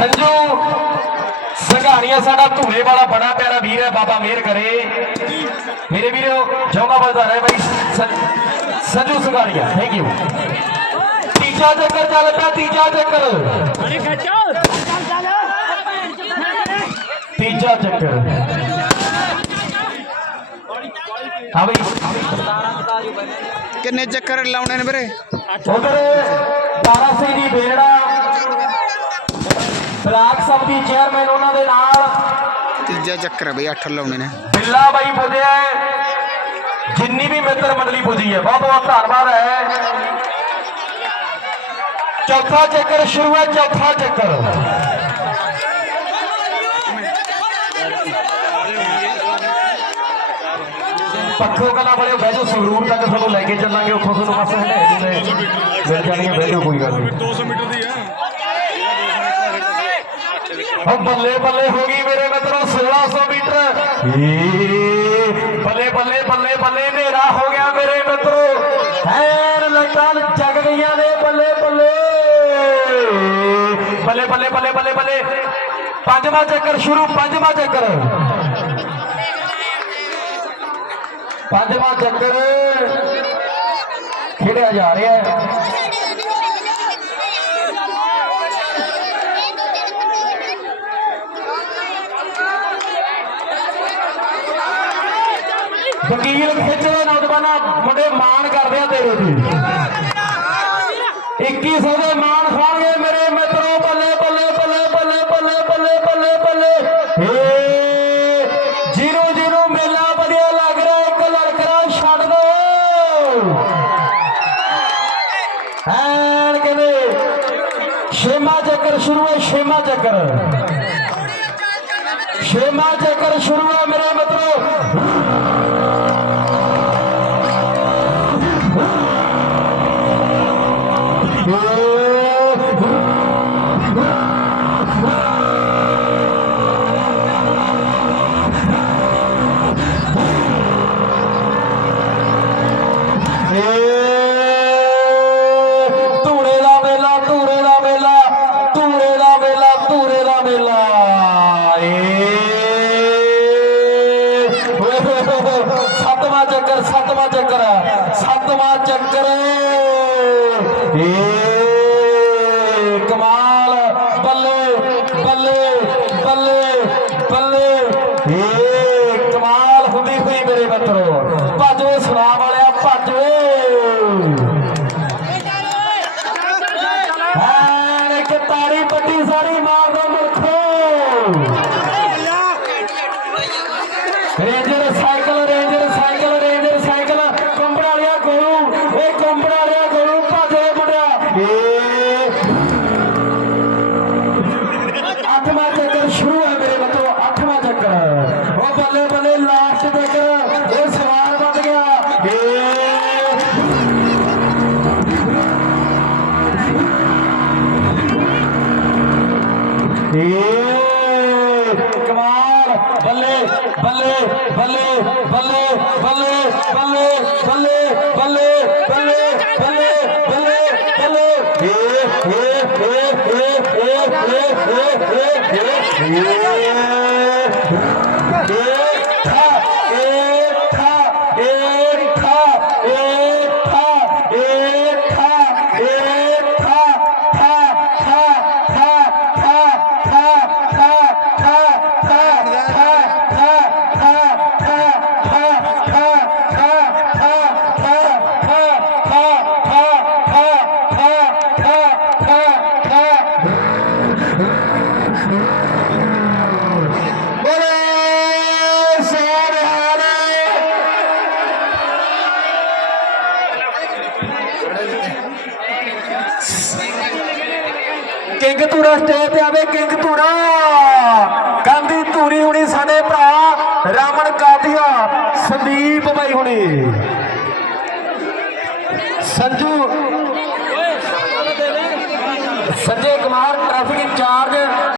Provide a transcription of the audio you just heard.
ਸੰਜੂ ਸੰਘਾਣੀਆ ਸਾਡਾ ਧੂਲੇ ਵਾਲਾ ਬੜਾ ਪਿਆਰਾ ਵੀਰ ਹੈ ਬਾਬਾ ਮਿਹਰ ਕਰੇ। ਮੇਰੇ ਵੀਰੋ ਜੋਗਾ ਰਹੇ ਬਾਈ ਸੰ- ਸੰਜੂ ਸੰਘਾਣੀਆ ਥੈਂਕ ਯੂ ਤੀਜਾ ਚੱਕਰ ਚੱਲ ਪਿਆ ਤੀਜਾ ਚੱਕਰ। ਅਰੇ ਚੱਲ ਤੀਜਾ ਚੱਕਰ। ਹਾਂ ਬਈ। ਕਿੰਨੇ ਚੱਕਰ ਲਾਉਣੇ ਨੇ ਵੀਰੇ? ਉਧਰ ਤਾਰਾ ਸਿੰਘ ਜੀ ਬੇੜਾ। ਬਲਾਕ ਸਮਤੀ ਚੇਅਰਮੈਨ ਉਹਨਾਂ ਦੇ ਨਾਲ। ਤੀਜਾ ਚੱਕਰ ਹੈ ਬਈ 8 ਲਾਉਣੇ ਨੇ। ਬਿੱਲਾ ਬਾਈ ਪੁੱਜਿਆ। ਜਿੰਨੀ ਵੀ ਮਿੱਤਰ ਮੰਡਲੀ ਪੁੱਜੀ ਹੈ ਬਹੁਤ ਬਹੁਤ ਧੰਨਵਾਦ ਹੈ। ਚੌਥਾ ਚੱਕਰ ਸ਼ੁਰੂ ਹੈ ਚੌਥਾ ਚੱਕਰ। ਪੱਖੋ ਕਲਾ ਵਾਲਿਓ ਬਹਿ ਜਾਓ ਸੰਗਰੂਰ ਤੱਕ ਤੁਹਾਨੂੰ ਲੈ ਕੇ ਚੱਲਾਂਗੇ ਉੱਥੋਂ ਤੁਹਾਨੂੰ ਬਸ ਹਲੇ ਮਿਲ ਜਾਣਗੇ ਬਹਿ ਜਾਓ ਕੋਈ ਗੱਲ ਨਹੀਂ। 200 ਮੀਟਰ ਦੀ ਹੈ। ਉਹ ਬੱਲੇ ਬੱਲੇ ਹੋ ਗਈ ਮੇਰੇ ਮਿੱਤਰੋ 1600 ਮੀਟਰ। ਬੱਲੇ ਬੱਲੇ ਬੱਲੇ ਬੱਲੇ ਹਨੇਰਾ ਹੋ ਗਿਆ ਮੇਰੇ ਮਿੱਤਰੋ। ਐਨ ਲੱਟਾਂ ਜਗ ਗਈਆਂ ਨੇ ਬੱਲੇ ਬੱਲੇ। ਬੱਲੇ ਬੱਲੇ ਬੱਲੇ ਬੱਲੇ ਬੱਲੇ। ਪੰਜਵਾਂ ਚੱਕਰ ਸ਼ੁਰੂ, ਪੰਜਵਾਂ ਚੱਕਰ। ਪੰਜਵਾਂ ਚੱਕਰ ਖੇਡਿਆ ਜਾ ਰਿਹਾ ਹੈ। ਵਕੀਲ ਖਿੱਚਦੇ ਨੌਜਵਾਨਾਂ, ਮੁੰਡੇ ਮਾਣ ਕਰਦੇ ਆ ਤੇਰੇ ਤੇ। 2100 ਦੇ ਮਾਣ ਖਾਣਗੇ ਮੇਰੇ ਮਿੱਤਰੋ, ਬੱਲੇ ਬੱਲੇ ਬੱਲੇ ਬੱਲੇ ਬੱਲੇ ਬੱਲੇ ਬੱਲੇ ਬੱਲੇ। ਜੀਰੋ ਜੀਰੋ ਮੇਲਾ ਵਧੀਆ ਲੱਗ ਰਿਹਾ, ਇੱਕ ਲੜਕਰਾ ਛੱਡ ਦੋ। ਐਨ ਕਹਿੰਦੇ, ਛੇਮਾ ਚੱਕਰ ਸ਼ੁਰੂ ਹੈ, ਛੇਮਾ ਚੱਕਰ। ਛੇਮਾ ਚੱਕਰ ਸ਼ੁਰੂ ਹੈ, ਮੇਰੇ ਮਿੱਤਰੋ। ਸੱਤਵਾਂ ਚੱਕਰ। ਏ ਕਮਾਲ ਬੱਲੇ ਬੱਲੇ ਬੱਲੇ ਬੱਲੇ। ਏ ਕਮਾਲ ਹੁੰਦੀ ਹੋਈ ਮੇਰੇ ਮਿੱਤਰੋ। ਭੱਜ ਸੁਨਾਮ ਵਾਲਿਆ ਭੱਜ। ਐਨ ਇੱਕ ਤਾੜੀ ਪੱਟੀ ਸਾਰੀ ਮਾਰ ਸ਼ੁਰੂ ਹੈ ਮੇਰੇ ਬੱਚੋ ਅੱਠਵਾਂ ਚੱਕਰ। ਉਹ ਬੱਲੇ ਬੱਲੇ ਲਾਸਟ ਚੱਕਰ। ਇਹ ਸਵਾਲ ਵੱਧ ਗਿਆ। ਏ ਏ ਕਮਾਲ। ਬੱਲੇ ਬੱਲੇ ਬੱਲੇ ਬੱਲੇ ਬੱਲੇ ਬੱਲੇ ਬੱਲੇ ਬੱਲੇ। Yeah. ਕਿੰਗ ਧੂਰਾ ਸਟੇਜ ਤੇ ਆਵੇ ਕਿੰਗ ਧੂਰਾ। ਗਾਂਧੀ ਧੂਰੀ ਹੁਣੀ ਸਾਡੇ ਭਰਾ ਰਾਮਨ ਕਾਦੀਆ ਸੰਦੀਪ ਬਾਈ ਹੁਣੀ। Sanju. Sanjay Kumar traffic incharge